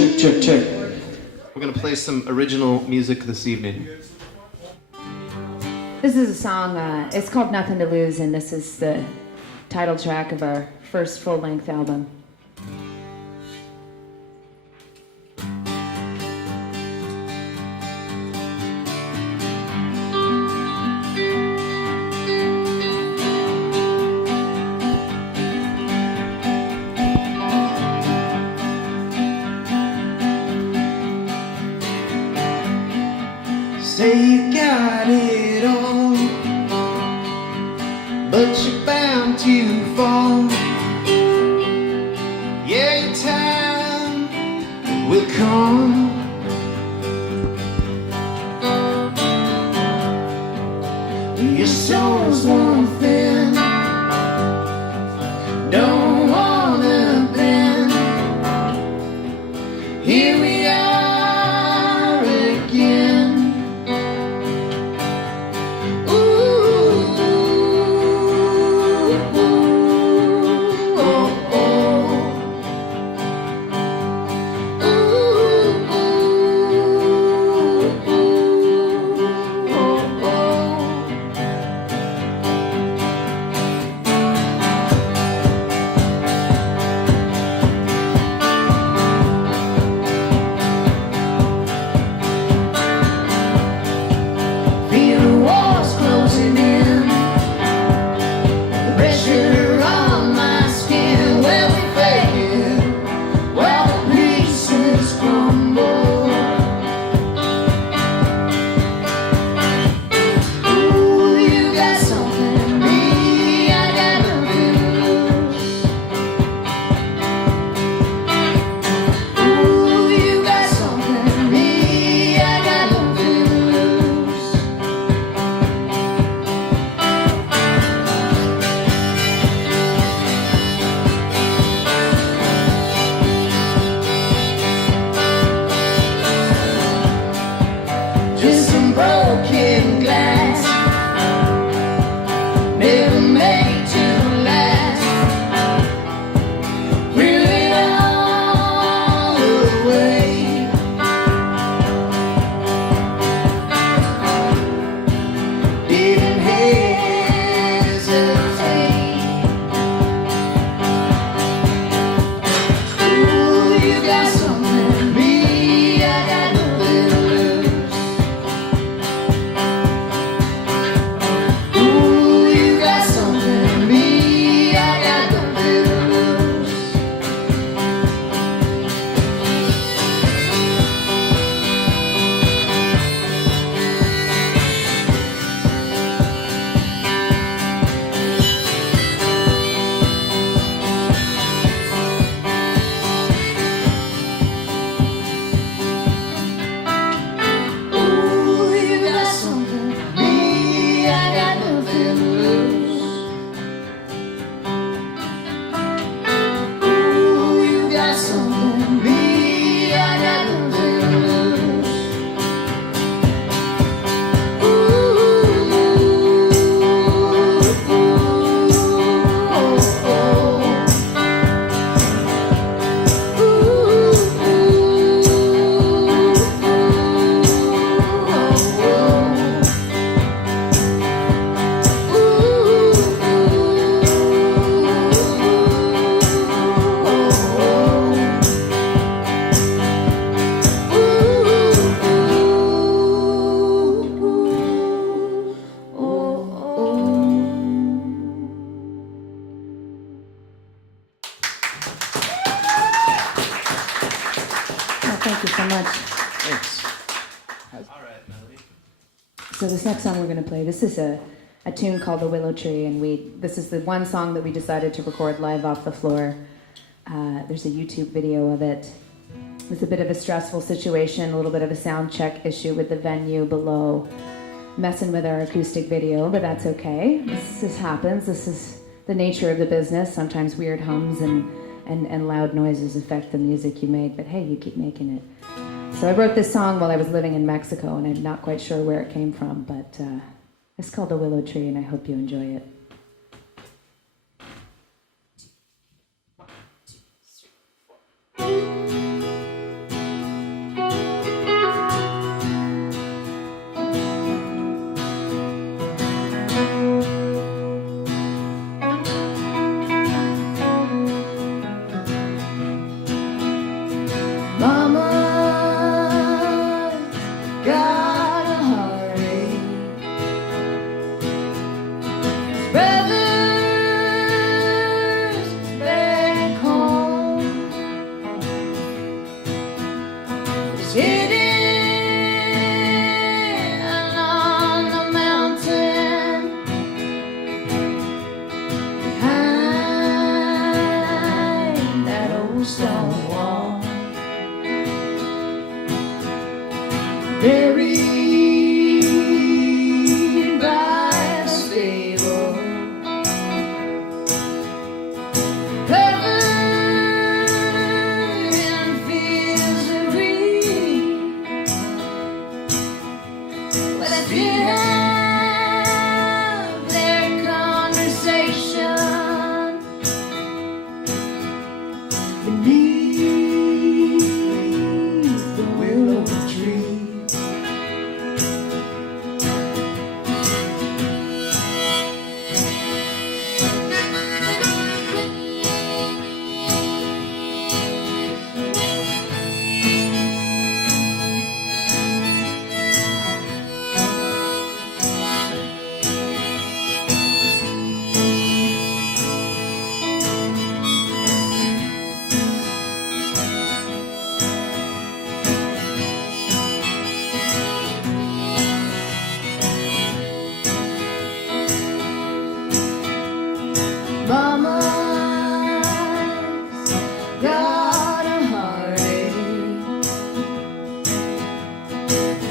Check. We're gonna play some original music this evening. This is a song, it's called Nothing to Lose, and this is the title track of our first full-length album. Say you got it all, but you're bound to fall. Yeah, your time will come. Your soul's worn thin, don't wanna bend. Here we are again. Thank you so much. Thanks. All right, Melanie. So this next song we're going to play, this is a tune called the Willow Tree, and this is the one song that we decided to record live off the floor. There's a YouTube video of it. It was a bit of a stressful situation, a little bit of a sound check issue with the venue below, messing with our acoustic video, but that's okay. This happens. This is the nature of the business. Sometimes weird hums and loud noises affect the music you make, but hey, you keep making it. So I wrote this song while I was living in Mexico, and I'm not quite sure where it came from, but it's called The Willow Tree, and I hope you enjoy it. beneath the willow tree. Mama's got a heartache.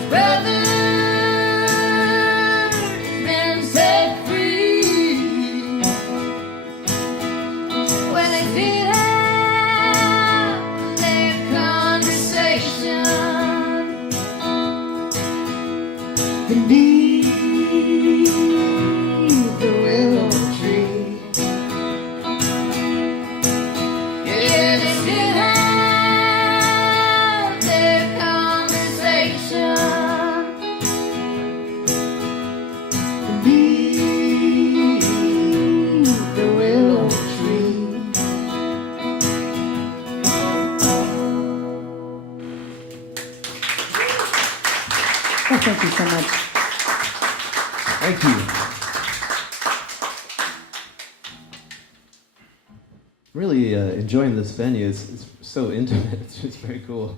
Brother's been set free. When they did have their conversation beneath the willow tree. Yeah, they still have their conversation beneath the willow tree. Well, thank you so much. Thank you. Really enjoying this venue. It's so intimate. It's just very cool.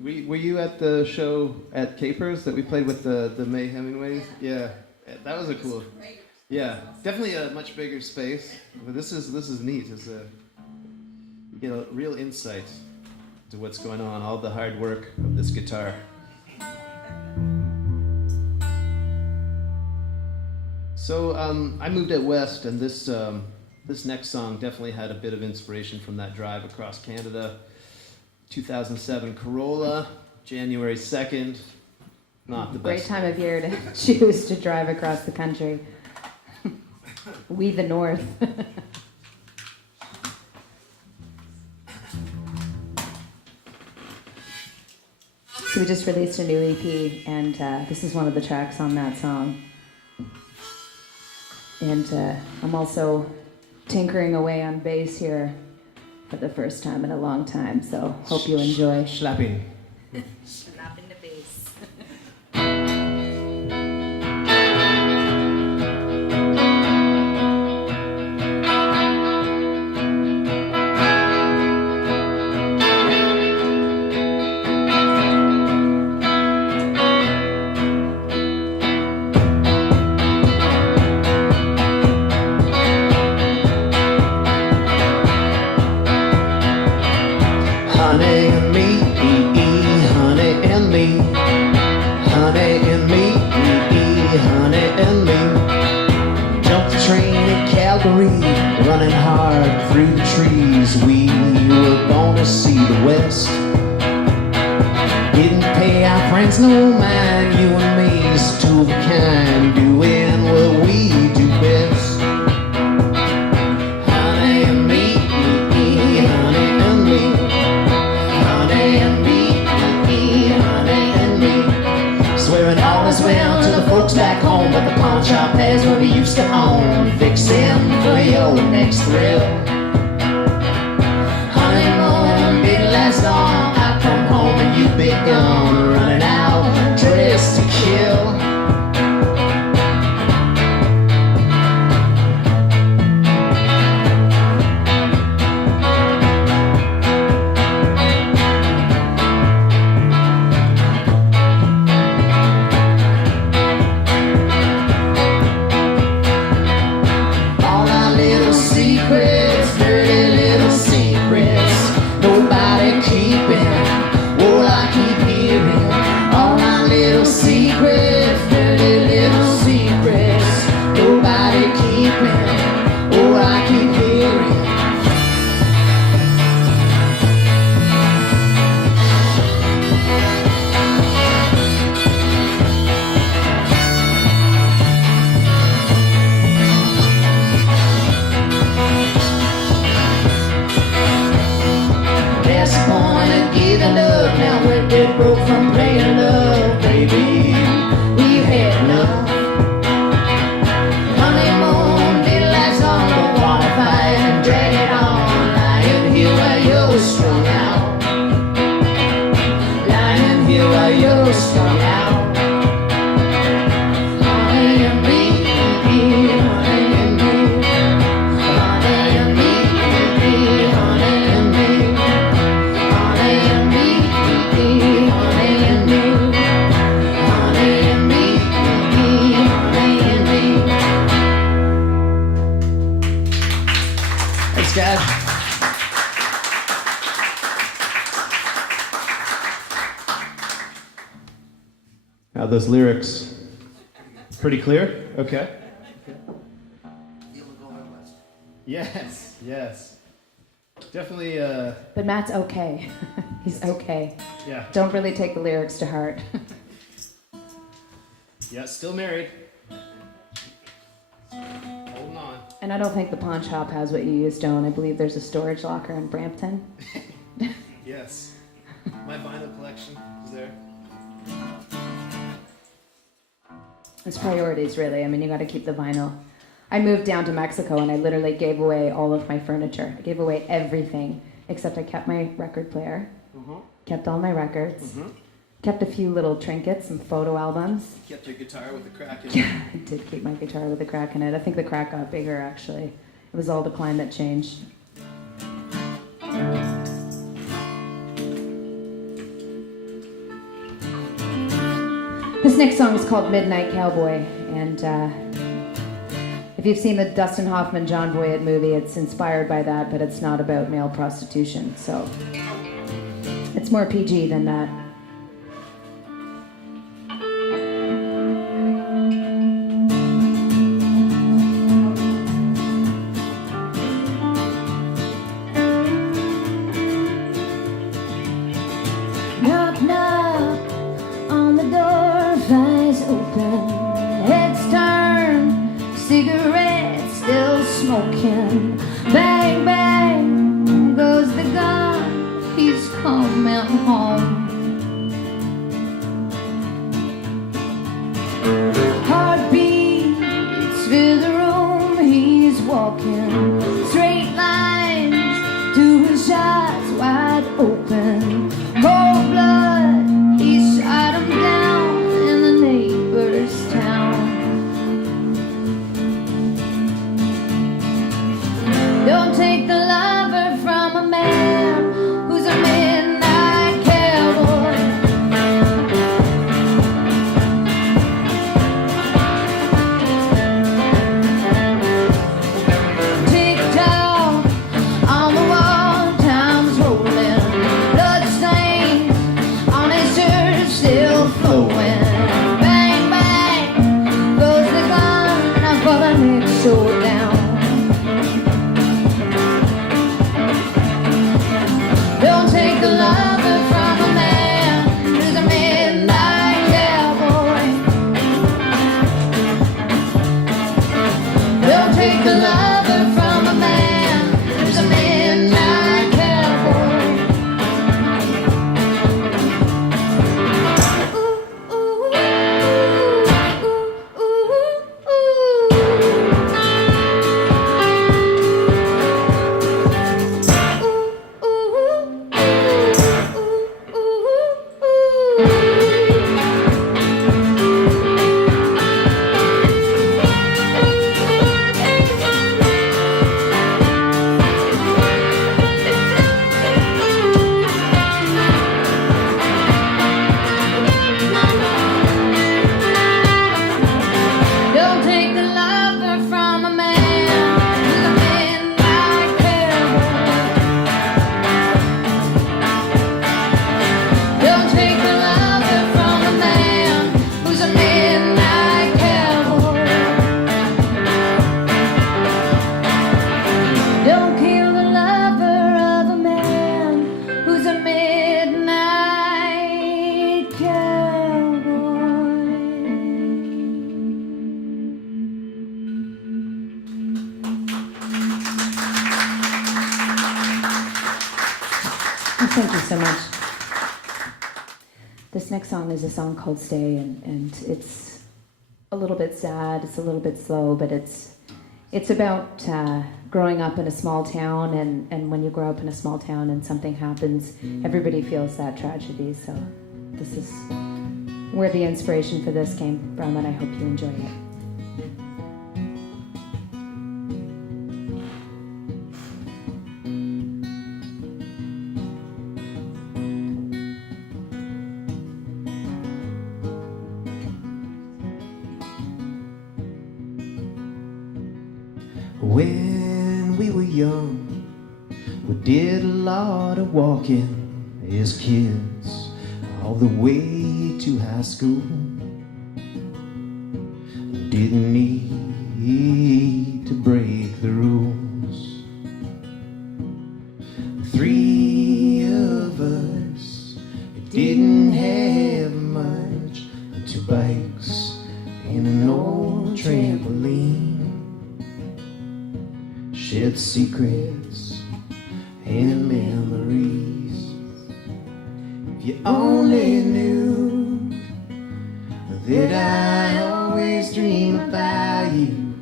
Were you at the show at Capers that we played with the May Hemingways? Yeah, that was a cool. Yeah, definitely a much bigger space. But this is neat. It's you get a real insight to what's going on, all the hard work of this guitar. So I moved out west, and this next song definitely had a bit of inspiration from that drive across Canada. 2007 Corolla, January 2nd. Not the Great best. time of year to choose to drive across the country. We the North. So we just released a new EP, and this is one of the tracks on that song. And I'm also tinkering away on bass here for the first time in a long time, so hope you enjoy. Slapping. Slapping the bass. Honey and me, honey and me, honey and me, honey and me. Jumped the train in Calgary, running hard through the trees. We were born to see the West. Didn't pay our friends no mind, you and me's two of a kind, doing what we do best. Honey and me, honey and me. Honey and me, honey and me. Swearing all is well to the folks back home, but the pawn shop has where we used to own. Fixing for your next thrill. Honeymoon didn't last long. I come home and you been gone, running out, dressed to kill. All our little secrets Thanks, guys. Now those lyrics, pretty clear? Okay. Yes, yes. Definitely, But Matt's okay. He's okay. yeah. Don't really take the lyrics to heart. Yeah, still married. Holding on. And I don't think the pawn shop has what you used, Joan. I believe there's a storage locker in Brampton. Yes. My vinyl collection is there. It's priorities, really. I mean, you got to keep the vinyl. I moved down to Mexico and I literally gave away all of my furniture. I gave away everything, except I kept my record player, kept all my records, kept a few little trinkets and photo albums. Kept your guitar with the crack in it. Yeah, I did keep my guitar with a crack in it. I think the crack got bigger, actually. It was all the climate change. This next song is called Midnight Cowboy, and if you've seen the Dustin Hoffman John Boyette movie, it's inspired by that, but it's not about male prostitution, so it's more PG than that. Knock, knock on the door, flies open, heads turned, cigarettes still smoking. Bang, bang goes the gun, he's coming home. Heartbeats fill the room, he's walking. Straight lines to his shots wide open. Cold blood, he shot him down in the neighbor's town. Don't take the lover from a man who's a midnight cowboy. Tick-tock on the wall, time's rolling. Bloodstains on his shirt still flowing. Bang, bang goes the gun for the next showdown. Don't take the lover from a man who's a midnight cowboy. Don't take the lover from a man who's a midnight cowboy. Ooh, ooh, ooh, ooh, Don't take the lover from a man who's a midnight cowboy. Don't take the lover from a man who's a midnight cowboy. Don't kill the lover of a man who's a midnight cowboy. Well, thank you so much. This next song is a song called Stay, and it's a little bit sad, it's a little bit slow, but it's about growing up in a small town, and when you grow up in a small town and something happens, everybody feels that tragedy, so this is where the inspiration for this came from, and I hope you enjoy it. When we were young, We did a lot of walking as kids, all the way to high school. Didn't need to break the rules. 3 of us didn't have much, 2 bikes and an old trampoline. Shared secrets and memories. If you only knew that I always dream about you,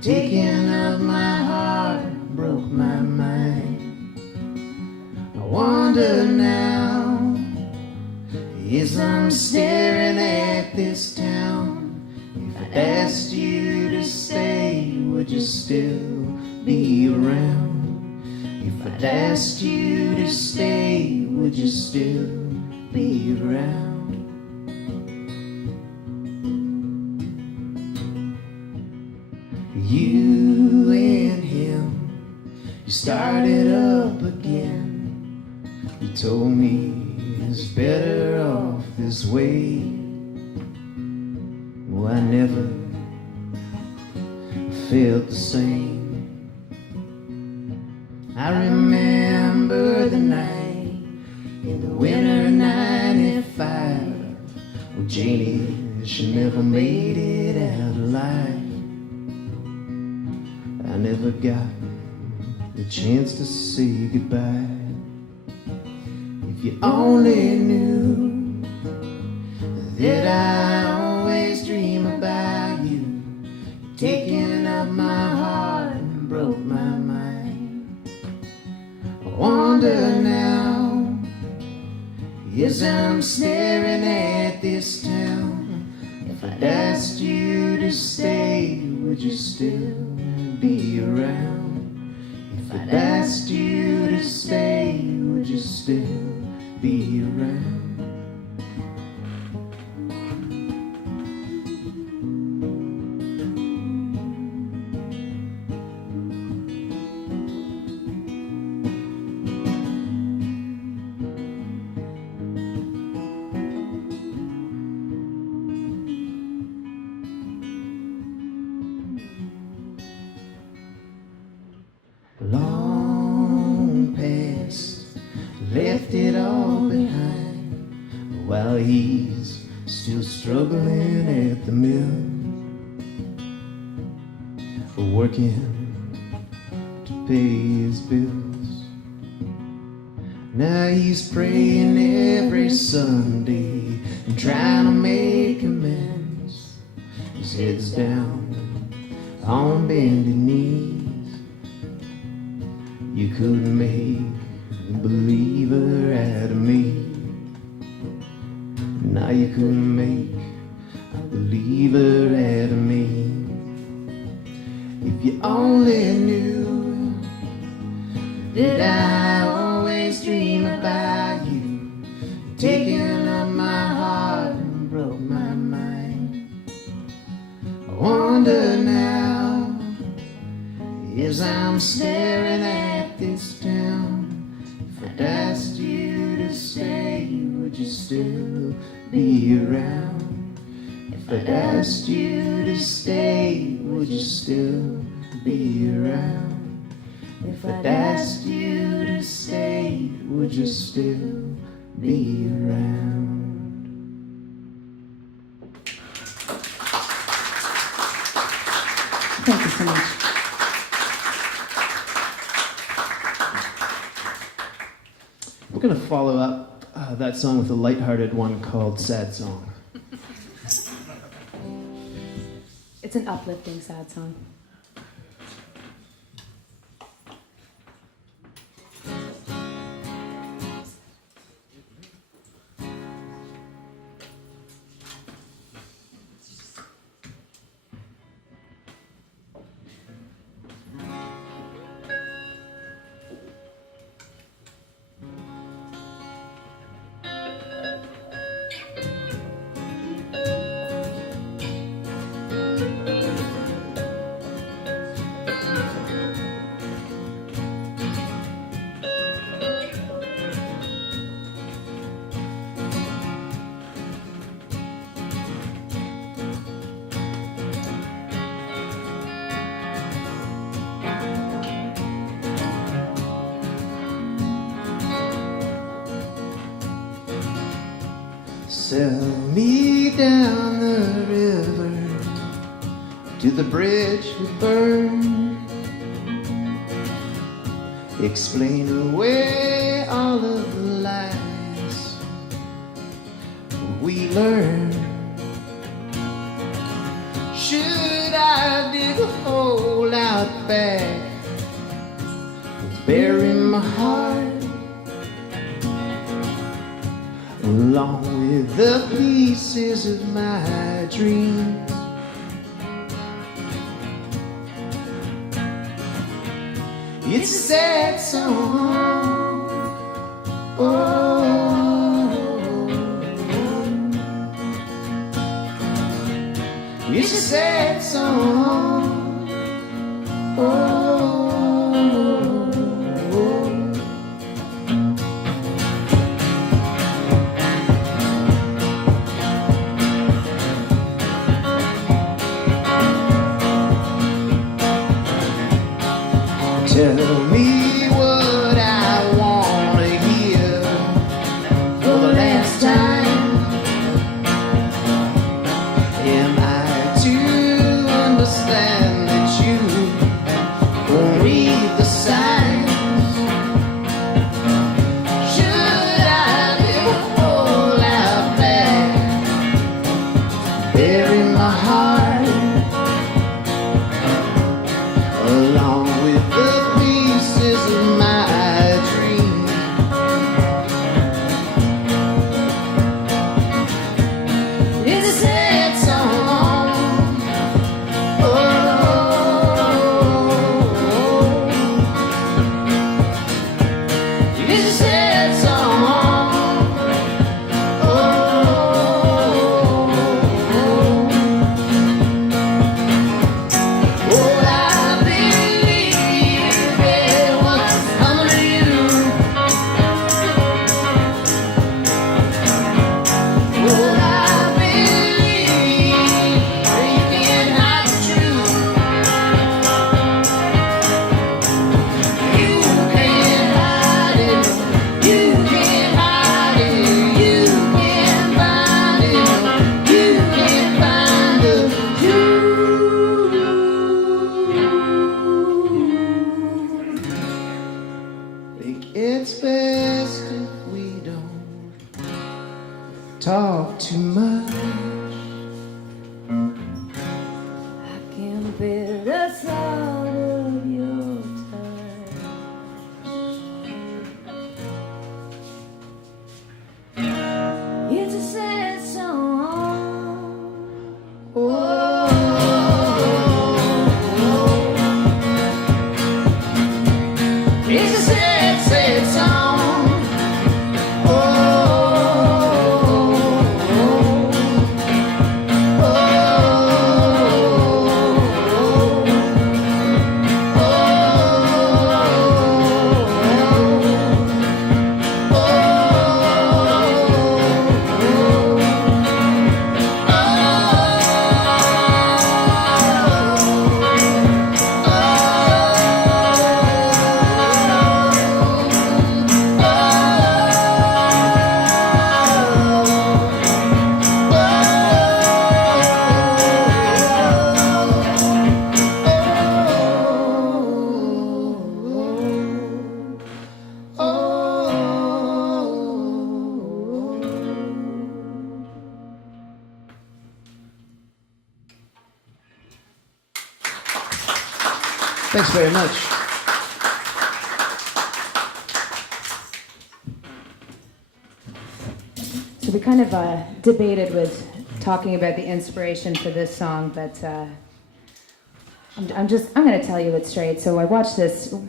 taking up my heart, broke my mind. I wonder now, as I'm staring at this town, if I asked you to stay, would you still be around? If I'd asked you to stay, would you still be around? You and him, you started up again. You told me it's better off this way. Oh, I never felt the same. I remember the night in the winter of '95. Oh, Janie, she never made it out alive. I never got the chance to say goodbye. If you only knew that I always dream about you, taking up my heart and broke my mind. I wonder now, as I'm staring at this town, if I'd asked you to stay, would you still be around? If I'd asked you to stay, would you still be around? Long past, left it all behind, while he's still struggling at the mill, for working to pay his bills. Now he's praying every Sunday and trying to make amends. His head's down on bended knees. You couldn't make a believer out of me. Now you couldn't make a believer out of me. If you only knew that I always dream about you, taking up my heart and broke my mind. I wonder now, as I'm staring at this town, if I'd asked you to stay, would you still be around? If I'd asked you to stay, would you still be around? If I'd asked you to stay, would you still be around? Thank you so much. We're going to follow up that song with a lighthearted one called Sad Song. It's an uplifting sad song. Tell me down the river to the bridge we burned. Explain away all of the lies we learned. Should I dig a hole out back and bury my heart along with the pieces of my dreams? It's a sad song. Oh, it's a sad song. Oh. Tell me what I wanna hear for the last time. Am I to understand that you won't read the signs? Should I dig a hole out back, bury my heart along with the pieces of my dream? It's a sad song. Oh, it's a sad song. Oh, I believe it was coming to you. Oh, I believe you can't hide the truth. You can't hide it. You can't hide it. You can't find it. You can't find the truth. Think it's best if we don't talk too much. I can bear the thought of your touch. It's a sad song. Oh, it's a sad, sad song. Oh, Thanks very much. So we kind of debated with talking about the inspiration for this song, but I'm going to tell you it straight. So I watched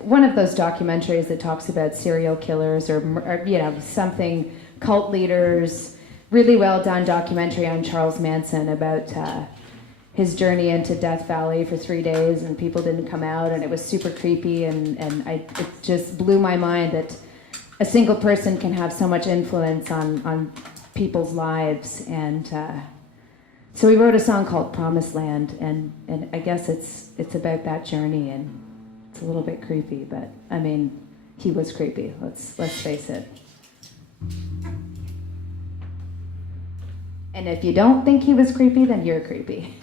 one of those documentaries that talks about serial killers or something, cult leaders, really well done documentary on Charles Manson about his journey into Death Valley for 3 days, and people didn't come out, and it was super creepy, and it just blew my mind that a single person can have so much influence on people's lives. And so we wrote a song called Promised Land, and I guess it's about that journey, and it's a little bit creepy, but I mean, he was creepy, let's face it. And if you don't think he was creepy, then you're creepy.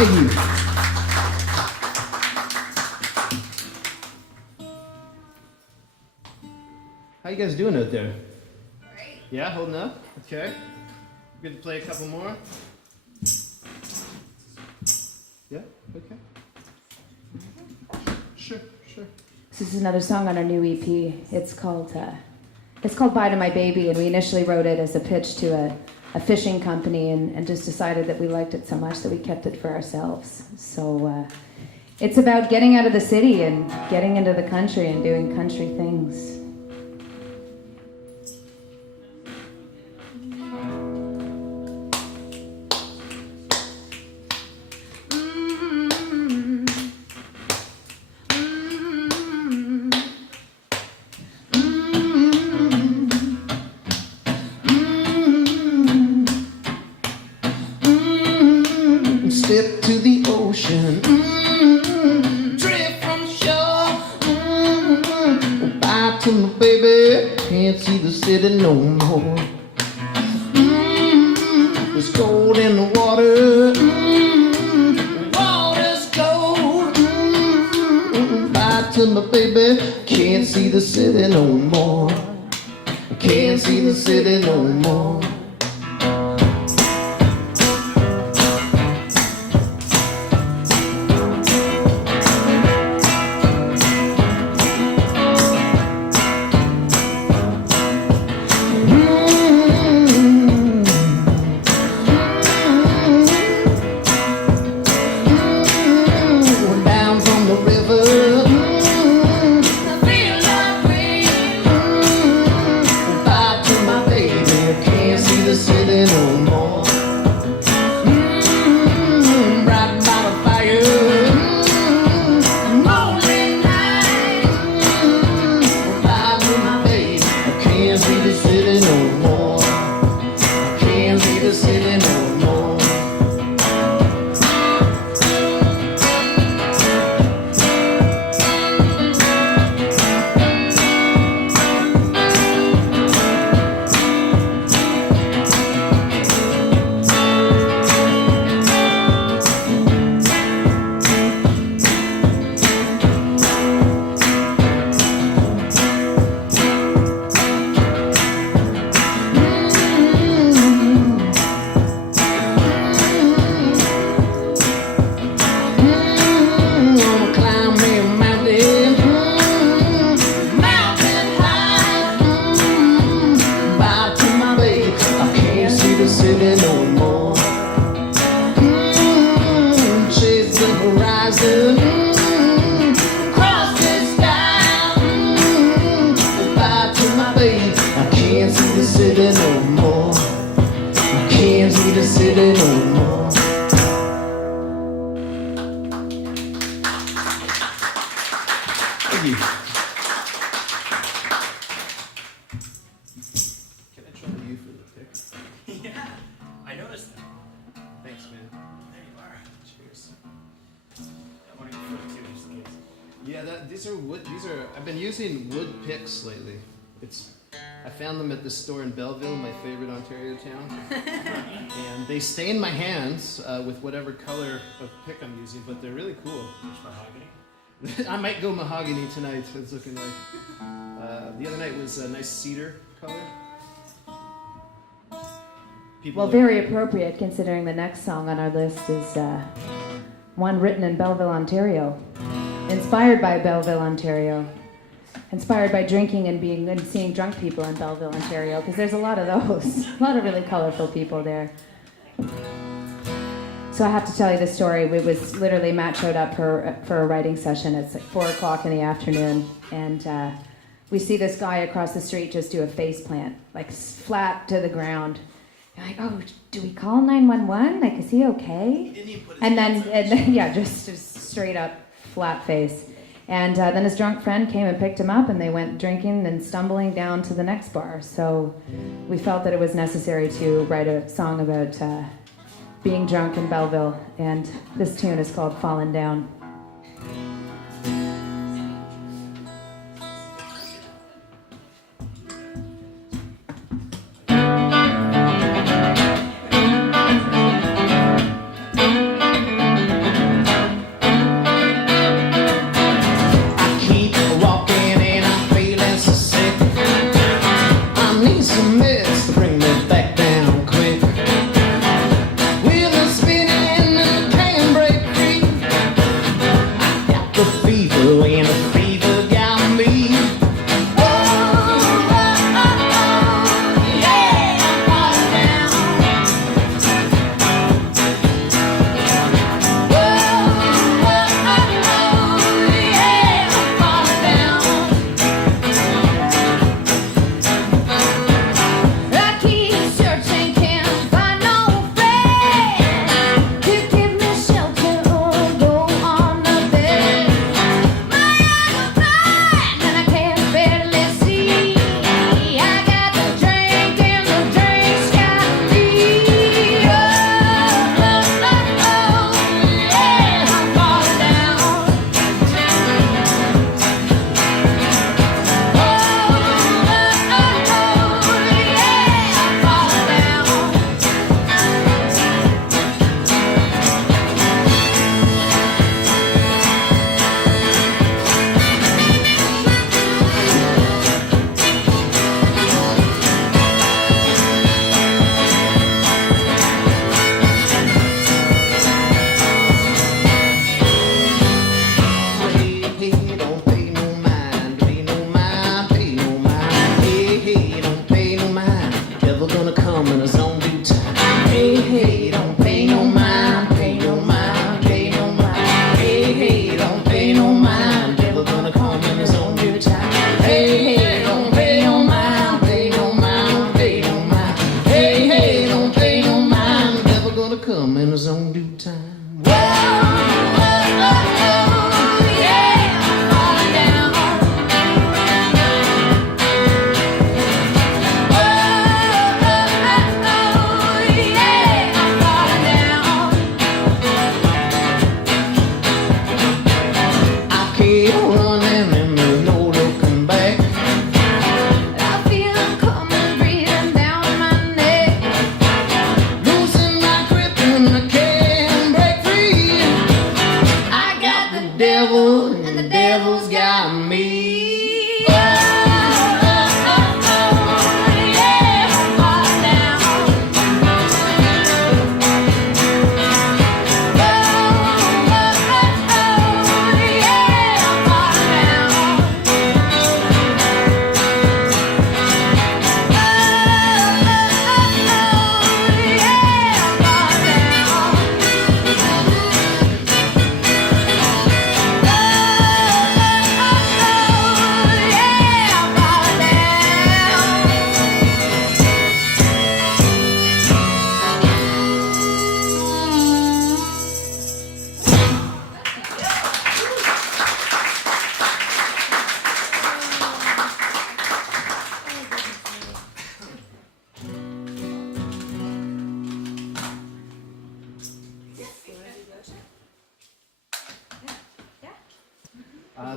Thank you. How you guys doing out there? Great. Yeah, holding up? Okay. Good to play a couple more? Yeah? Okay. Sure. This is another song on our new EP. It's called Bye to My Baby, and we initially wrote it as a pitch to a fishing company and just decided that we liked it so much that we kept it for ourselves. So It's about getting out of the city and getting into the country and doing country things. Step to the ocean, drift from shore, bye to my baby, can't see the city no more. There's gold in the water, water's gold, bye to my baby, can't see the city no more. Can't see the city no more. I've been using wood picks lately. I found them at this store in Belleville, my favorite Ontario town. And they stain my hands with whatever color of pick I'm using, but they're really cool. Mahogany? I might go mahogany tonight, it's looking like. The other night was a nice cedar color. Very appropriate considering the next song on our list is one written in Belleville, Ontario. Inspired by Belleville, Ontario. Inspired by drinking and seeing drunk people in Belleville, Ontario, because there's a lot of those. A lot of really colorful people there. So I have to tell you this story. It was literally Matt showed up for a writing session. It's like 4 o'clock in the afternoon, and we see this guy across the street just do a face plant, like flat to the ground. You're like, oh, do we call 911? Like, is he okay? He didn't even put his and then yeah, just straight up flat face. And then his drunk friend came and picked him up, and they went drinking and stumbling down to the next bar. So we felt that it was necessary to write a song about being drunk in Belleville, and this tune is called Fallen Down.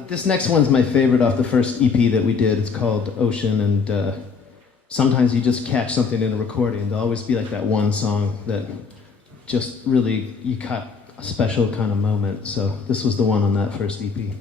This next one's my favorite off the first EP that we did. It's called Ocean, and sometimes you just catch something in a recording. There'll always be like that one song that just really, you caught a special kind of moment. So this was the one on that first EP.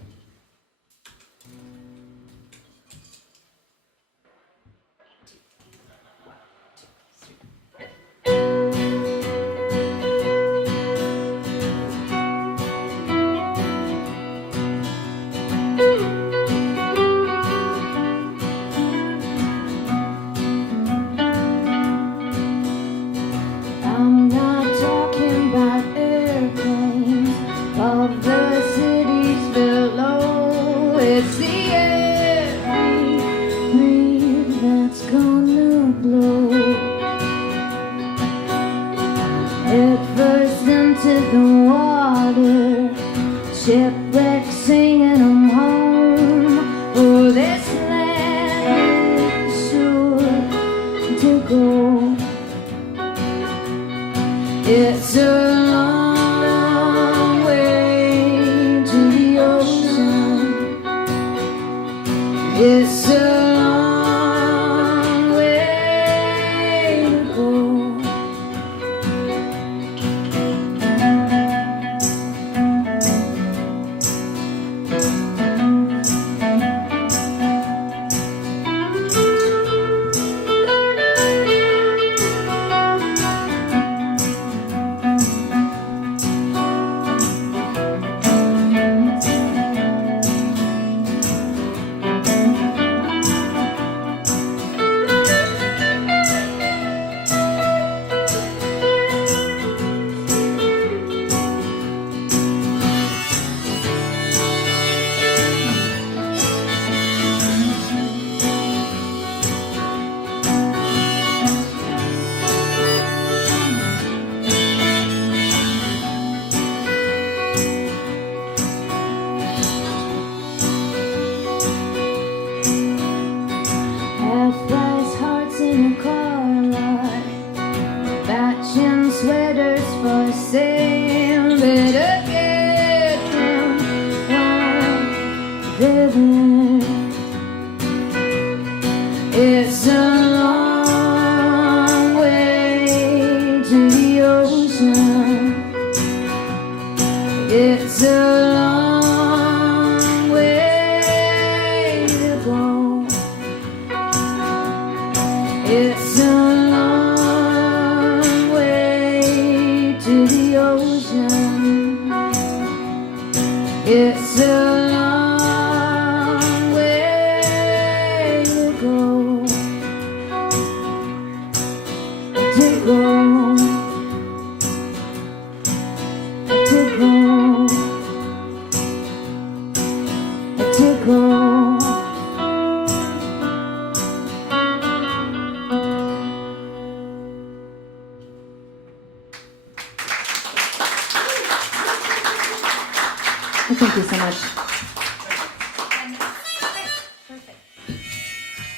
Well, thank you so much.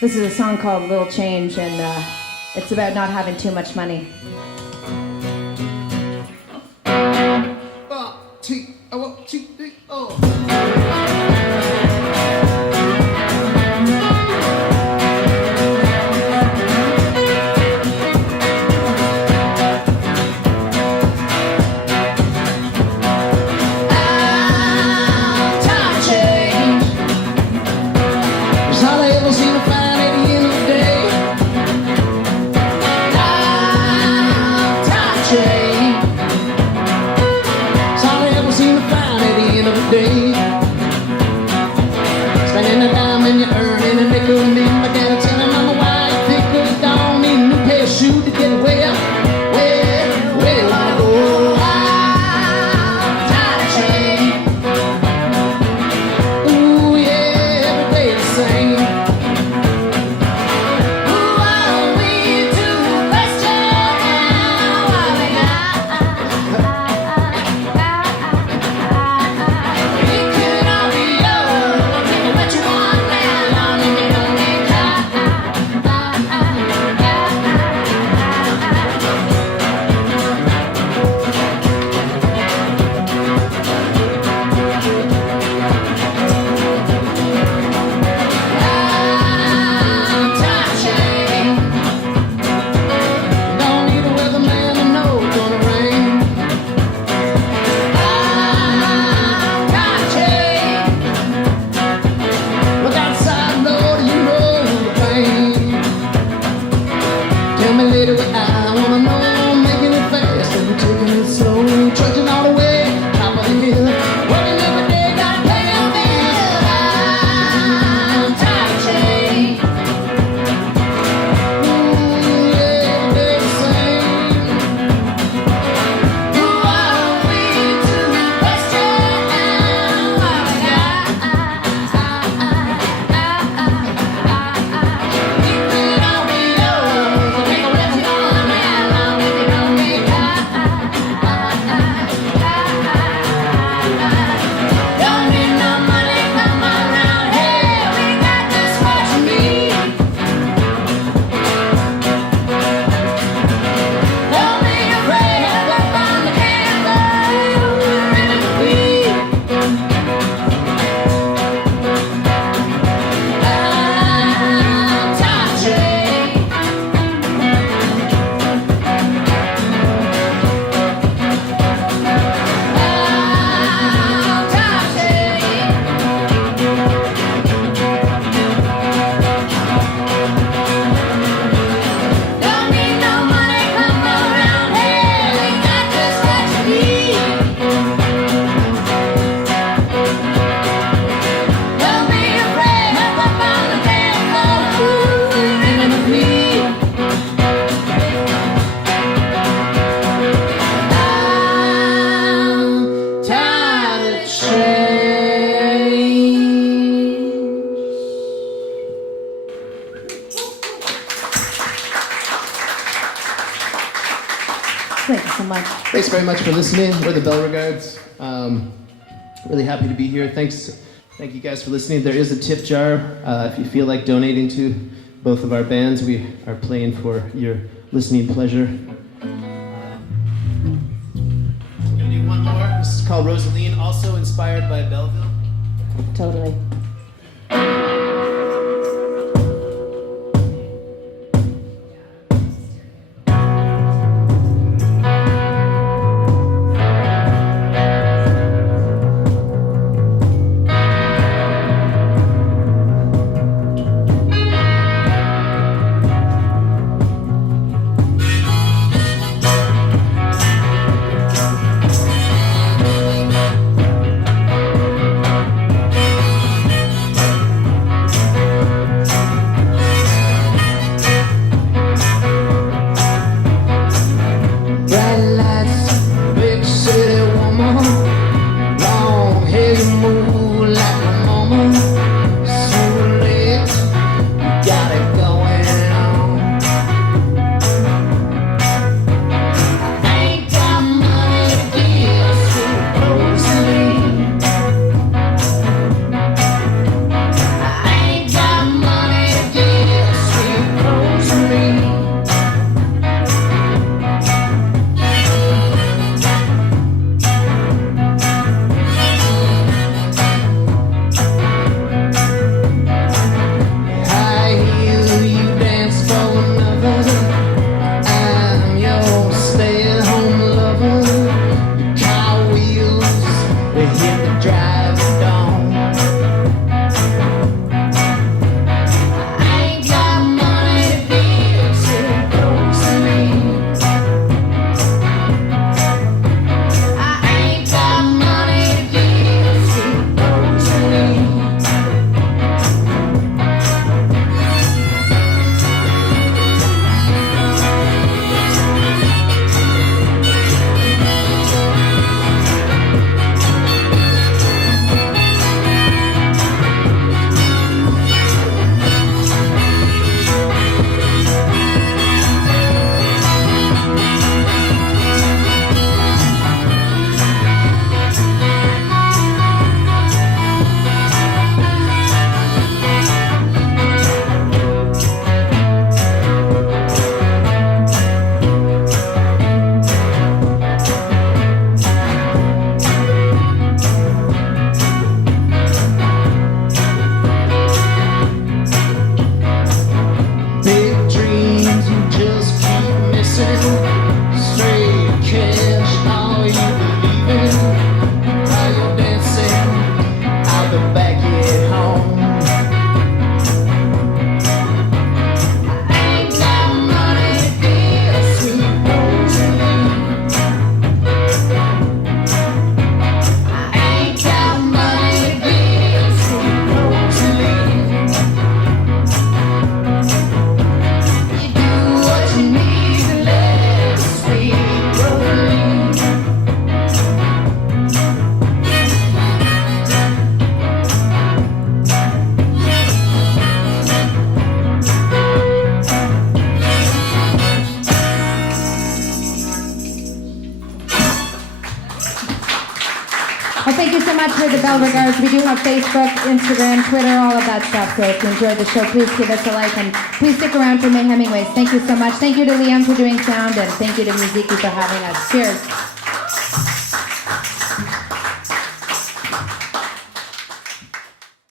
This is a song called Little Change, and it's about not having too much money. Thanks very much for listening. We're the BelleRegards. Really happy to be here. Thank you guys for listening. There is a tip jar if you feel like donating to both of our bands. We are playing for your listening pleasure. We're gonna do one more. This is called Rosaline, also inspired by Belleville. Totally. so much for the BelleRegards. We do have Facebook, Instagram, Twitter, all of that stuff. So if you enjoyed the show, please give us a like and please stick around for May Hemingways. Thank you so much. Thank you to Liam for doing sound, and thank you to Musiikki for having us. Cheers.